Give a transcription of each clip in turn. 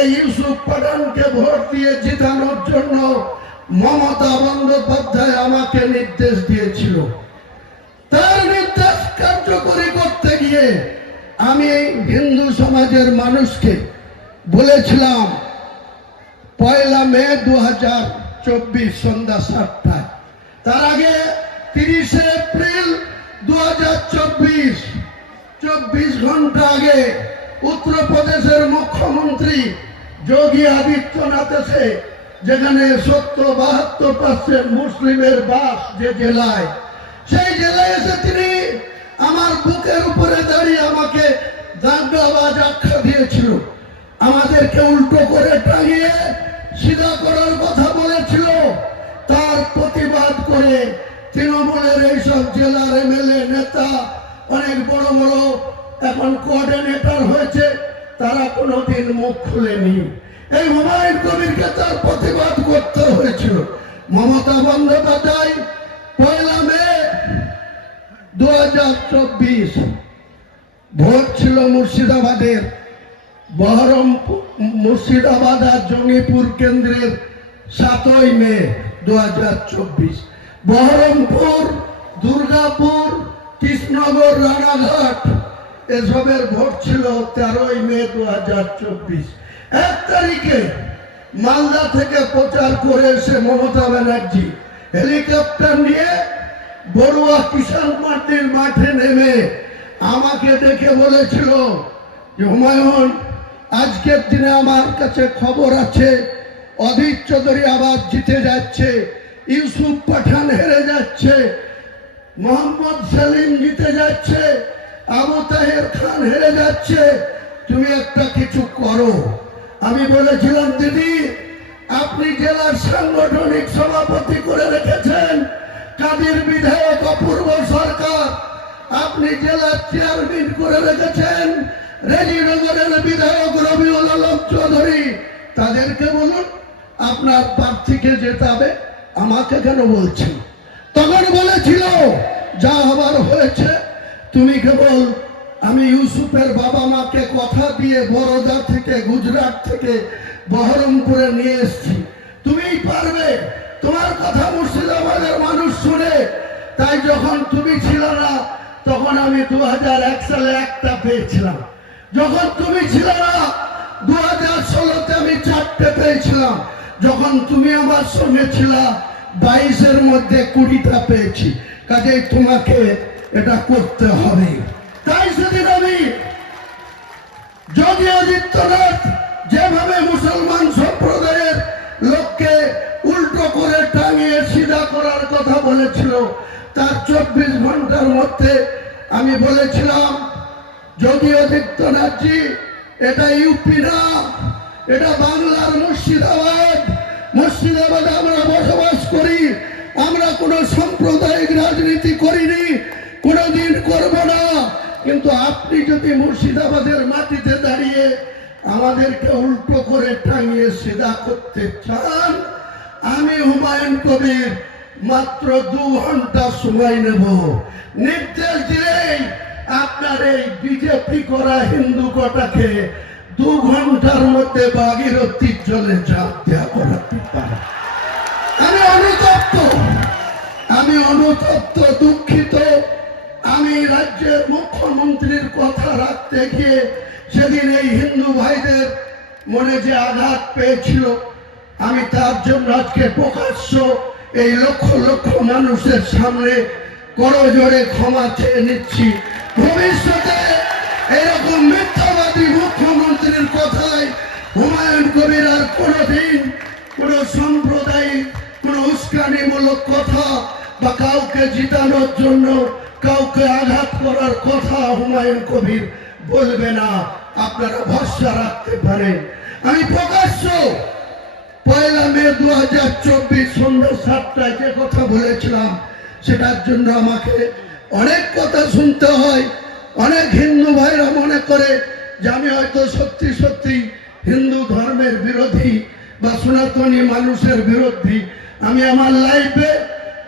এই ইউসুফ পাঠানকে ভোট দিয়ে জিতানোর জন্য মমতা বন্দ্যোপাধ্যায় আমাকে নির্দেশ দিয়েছিল। তার নির্দেশ কার্যকরী করতে গিয়ে আমি হিন্দু সমাজের মানুষকে বলেছিলাম 1 মে 2024 সন্ধ্যা 7টায়, তার আগে 30 এপ্রিল 2024 24 ঘন্টা আগে উত্তরপ্রদেশের মুখ্যমন্ত্রী যোগী আদিত্যনাথ এসে, যেখানে 70-72% মুসলিমের বাস যে জেলায়, সেই জেলায় এসে তিনি আমার বুকের উপরে দাঁড়িয়ে আমাকে দাঙ্গাবাজ আখ্যা দিয়েছিল। আমাদেরকে উল্টো করে টাঙিয়ে সিধা করার কথা বলেছিল। তার প্রতিবাদ করে তৃণমূলের এইসব জেলার এমএলএ নেতা, অনেক বড় বড় এখন কোঅর্ডিনেটর হয়েছে, তারা কোনোদিন মুখ খুলেনি। এই হুমায়ুন কবিরকে তার প্রতিবাদ করতে হয়েছিল। মমতা বন্দ্যোপাধ্যায় 1 মে 2024 ভোট ছিল মুর্শিদাবাদের, বহরমপুর, মুর্শিদাবাদ আর জঙ্গিপুর কেন্দ্রের 7 মে 2024, বহরমপুর, দুর্গাপুর, কৃষ্ণনগর, রানাঘাট এসবের ভোট ছিল 13 মে 2024। 1 তারিখে মালদা থেকে প্রচার করে এসে মমতা ব্যানার্জি হেলিকপ্টার নিয়ে বড়ুয়া কিষাণ পার্টির মাঠে নেমে আমাকে দেখে বলেছিল যে হুমায়ুন, আজকের দিনে আমার কাছে খবর আছে অধীর চৌধুরী আবার জিতে যাচ্ছে, ইউসুফ পাঠান হেরে যাচ্ছে, মোহাম্মদ সেলিম জিতে যাচ্ছে, আবু তাহের খান হেরে যাচ্ছে, তুমি একটা কিছু করো। আমি বলেছিলাম, দিদি আপনি জেলার সাংগঠনিক সভাপতি করে রেখেছেন কাদের বিধায়ক অপূর্ব সরকার, আপনি জেলার চেয়ারম্যান করে রেখেছেন রেজিনগরের বিধায়ক রবিউল আলম চৌধুরী, তাদেরকে বলুন আপনার প্রার্থীকে জেতাবে, আমাকে কেন বলছেন? তখন বলেছিল যা হবার হয়েছে, তুমি কেবল, আমি ইউসুফের বাবা মাকে কথা দিয়ে বরোদা থেকে, গুজরাট থেকে বহরমপুরে নিয়ে এসেছি, তুমিই পারবে, তোমার কথা মুর্শিদাবাদের মানুষ শুনে। তাই যখন তুমি ছিল না তখন আমি 2001 সালে 1টা পেয়েছিলাম, যখন তুমি ছিল না 2016-তে আমি 4টে পেয়েছিলাম, যখন তুমি আমার সঙ্গে ছিল 22-এর মধ্যে 20টা পেয়েছি। কাজেই তোমাকে এটা করতে হবে। তাই সেদিন আমি যোগী আদিত্যনাথ যেভাবে মুসলমান সম্প্রদায়ের লোককে উল্টো করে টাঙিয়ে সিধা করার কথা বলেছিল, তার 24 ঘন্টার মধ্যে আমি বলেছিলাম, যোগী আদিত্যনাথজি, এটা ইউপি না, এটা বাংলার মুর্শিদাবাদ। মুর্শিদাবাদে আমরা বসবাস করি, আমরা কোনো সাম্প্রদায়িক রাজনীতি করিনি, কোনোদিন করব না। কিন্তু আপনি যদি মুর্শিদাবাদের মাটিতে দাঁড়িয়ে আমাদেরকে উল্টো করে টাঙিয়ে সিধা করতে চান, আমি হুমায়ুন কবির মাত্র 2 ঘন্টা সময় নেব। নির্দেশ দিলেই আপনার এই বিজেপি করা হিন্দু কটাকে 2 ঘন্টার মধ্যে ভাগীরথীর জলে ঝাঁপ দেওয়া করাতে পারে। আমি অনুতপ্ত, দুঃখিত। আমি রাজ্যের মুখ্যমন্ত্রীর কথা রাখতে গিয়ে সেদিন এই হিন্দু ভাইদের মনে যে আঘাত পেয়েছিল, আমি তার জন্য আজকে প্রকাশ্য এই লক্ষ লক্ষ মানুষের সামনে করজোড়ে ক্ষমা চেয়ে নিচ্ছি। ভবিষ্যতে এরকম মিথ্যাবাদী মুখ্যমন্ত্রীর কথায় হুমায়ুন কবির আর কোনোদিন কোনো সাম্প্রদায়িক, কোনো উস্কানিমূলক কথা বা কাউকে জিতানোর জন্য কাউকে আঘাত করার কথা হুমায়ুন কবির বলবে না, আপনারা ভরসা রাখতে পারেন। আমি প্রকাশ্য 1 মে 2024 সন্ধ্যা 7টায় যে কথা বলেছিলাম, সেটার জন্য আমাকে অনেক কথা শুনতে হয়। অনেক হিন্দু ভাইরা মনে করে যে আমি হয়তো সত্যি সত্যি হিন্দু ধর্মের বিরোধী বা সনাতনী মানুষের বিরোধী। আমি আমার লাইফে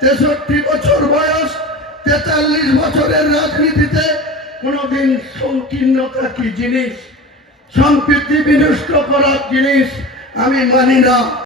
63 বছর বয়স, 43 বছরের রাজনীতিতে কোনোদিন সংকীর্ণতা কি জিনিস, সম্প্রীতি বিনষ্ট করার জিনিস আমি মানি না।